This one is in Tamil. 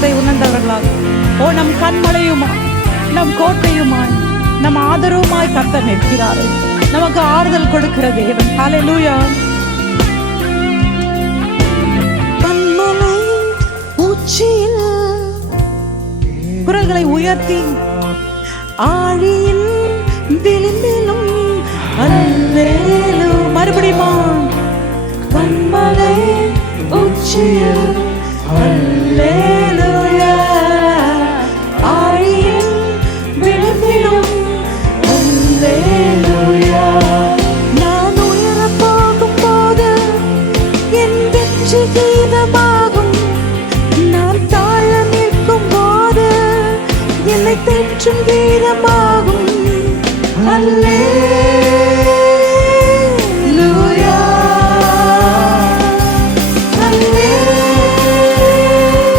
ஆசீர்வாதத்தை உணர்ந்தவர்களாக, ஓ நம் கண்மலையுமாய், நம் கோட்டையுமாய், நம் ஆதரவுமாய் கர்த்தர் நிற்கிறார். நமக்கு ஆறுதல் கொடுக்கிற தேவன். ஹல்லேலூயா. கண்மலை உச்சியில் குரல்களை உயர்த்தி ஆழியின் விளிம்பிலும் அல்லேலூயா. மறுபடியுமா? கண்மலை உச்சியில் அல்லேலூயா, ஆழியின் விளிம்பிலும் அல்லேலூயா. நான் உயரப் போகும்போது என் வெற்றி கீதமாகும். நான் தாழ நிற்கும் போது என்னை தேற்றும் கீதமாகும். அல்லேலூயா.